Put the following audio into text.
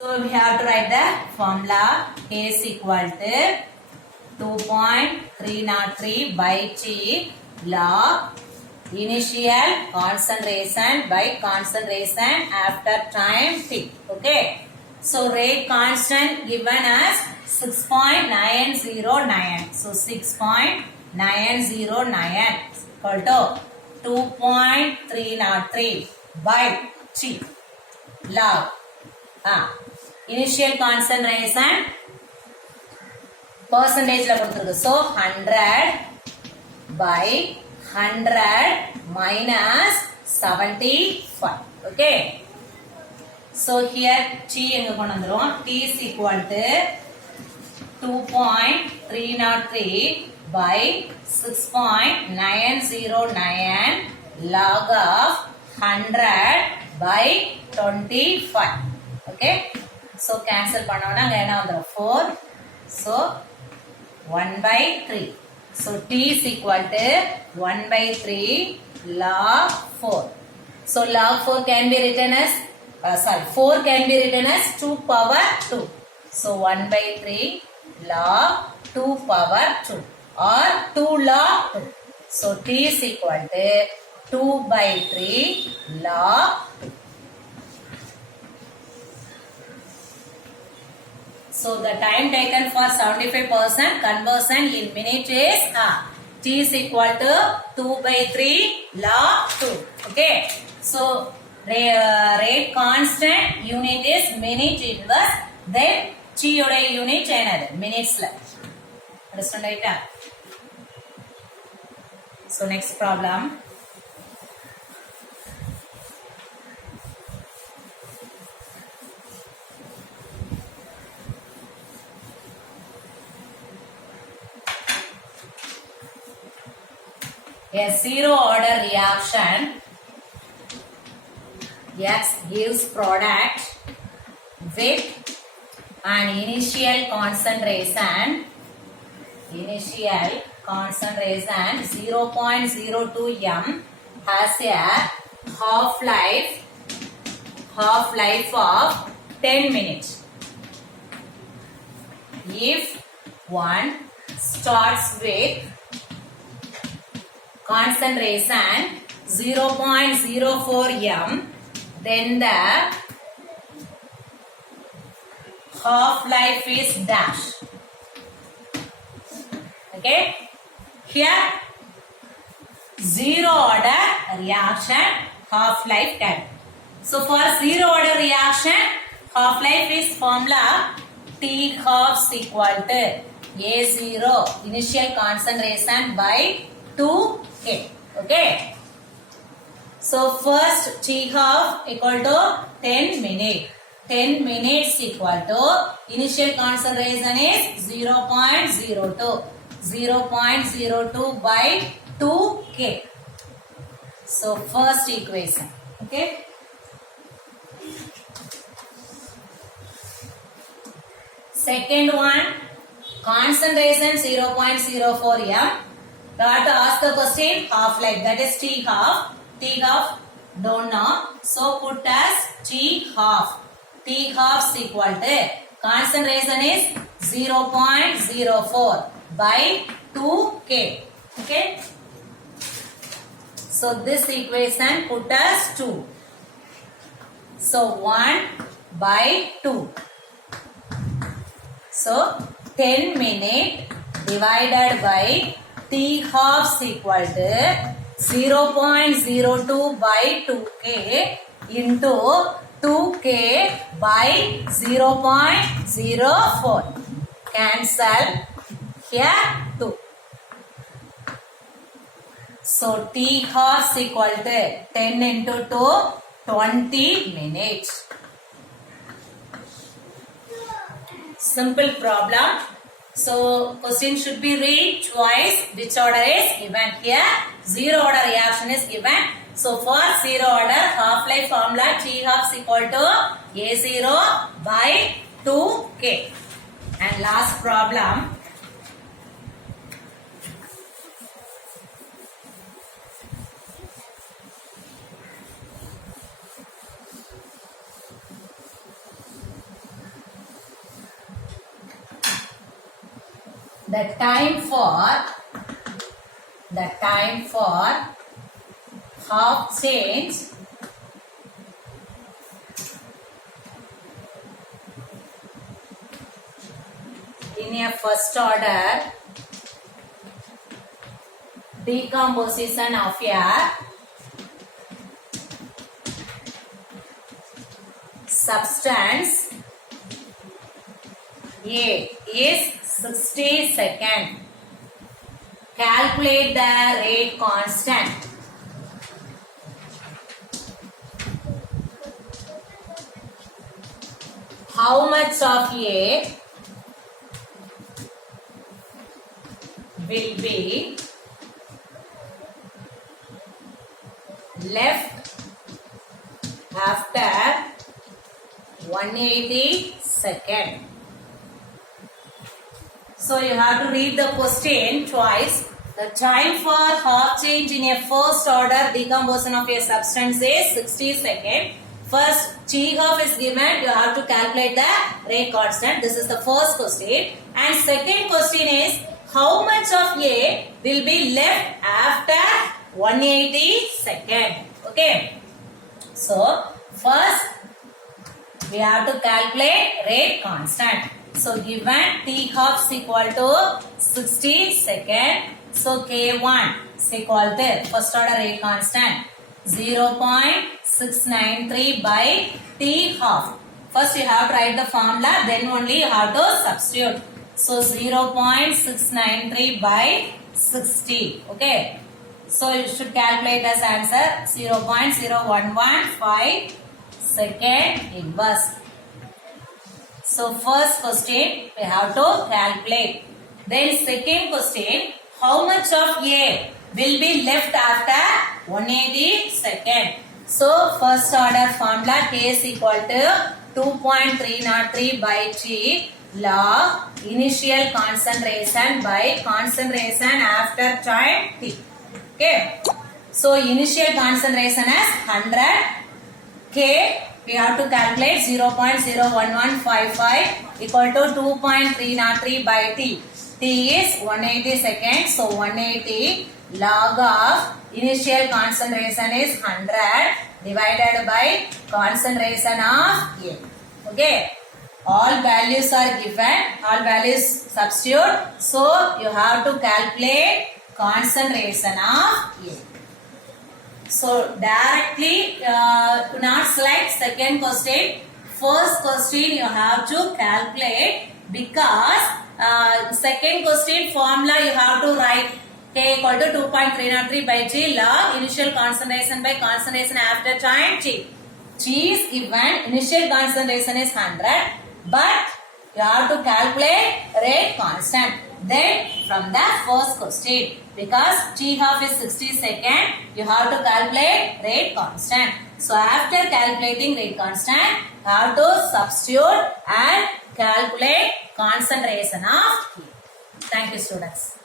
So we have to write the formula. A is equal to 2.303 by T log initial concentration by concentration after time t. Okay. So rate constant given as 6.909. So 6.909 equal to 2.303 by T log. Initial concentration percentage la koduthiruku. So 100 by 100 minus 75. Okay. So here T enga kondu vandrum. T is equal to 2.303 by 6.909 log of 100 by 25. Okay. So cancel பண்ணோம்னா அங்க என்ன வந்துரும் 4. So 1 by 3. So T is equal to 1 by 3 log 4. So log 4 can be written as 4 can be written as 2 power 2. So 1 by 3 log 2 power 2 or 2 log 2. So T is equal to 2 by 3 log 2. So the time taken for 75% conversion in minute is T is equal to 2 by 3 log 2. Okay. So rate constant unit is minute inverse. Then T oda unit another minutes la. Understand right? So next problem. A zero order reaction X gives product with an initial concentration 0.02 m has a half life of 10 minutes. If one starts with concentration 0.04 m, then the half life is dash. Okay. Here zero order reaction half life time. So for zero order reaction half life is formula T half is equal to A0 initial concentration by 2K. Okay. So first T half equal to 10 minutes. 10 minutes equal to initial concentration is 0.02. 0.02 by 2K. So first equation. Okay. Second one, concentration 0.04 m. We have to ask the question half life, that is T half. T half don't know, so put as T half. T half is equal to concentration is 0.04 by 2K. Okay. So this equation put as 2. So 1 by 2. So 10 minutes divided by T half is equal to 0.02 by 2K into 2K by 0.04. Cancel here 2. So T half is equal to 10 into 2, 20 minutes. Simple problem. So question should be read twice. Which order is given here? Zero order reaction is given. So for zero order half life formula T half is equal to A0 by 2K. And last problem. the time for half change in a first order decomposition of a substance A is 60 seconds. Calculate the rate constant. How much of A will be left after 180 seconds? So you have to read the question twice. The time for half change in a first order decomposition of a substance is 60 seconds. First, T half is given. You have to calculate the rate constant. This is the first question. And second question is, how much of A will be left after 180 seconds? Okay. So, first, we have to calculate rate constant. So, given T half is equal to 60 seconds. So, K1 is equal to first order rate constant 0.693 by T half. First, you have to write the formula, then only you have to substitute. So, 0.693 by 60. Okay. So, you should calculate as answer 0.0115 second inverse. So, first question we have to calculate. Then second question, how much of A will be left after 180 seconds? So, first order formula K is equal to 2.303 by T log initial concentration by concentration after time T. Okay. So, initial concentration is 100. K we have to calculate 0.01155 equal to 2.303 by T. T is 180 seconds. So, 180 log of initial concentration is 100 divided by concentration of A. Okay. All values are given. All values substitute. So, you have to calculate concentration of A. So, directly not select second question. First question you have to calculate because second question formula you have to write K equal to 2.303 by G log initial concentration by concentration after time T. T is given, initial concentration is 100, but you have to calculate rate constant. Then from the first question, because T half is 60 seconds, you have to calculate rate constant. So after calculating rate constant, you have to substitute and calculate concentration of T. Thank you, students.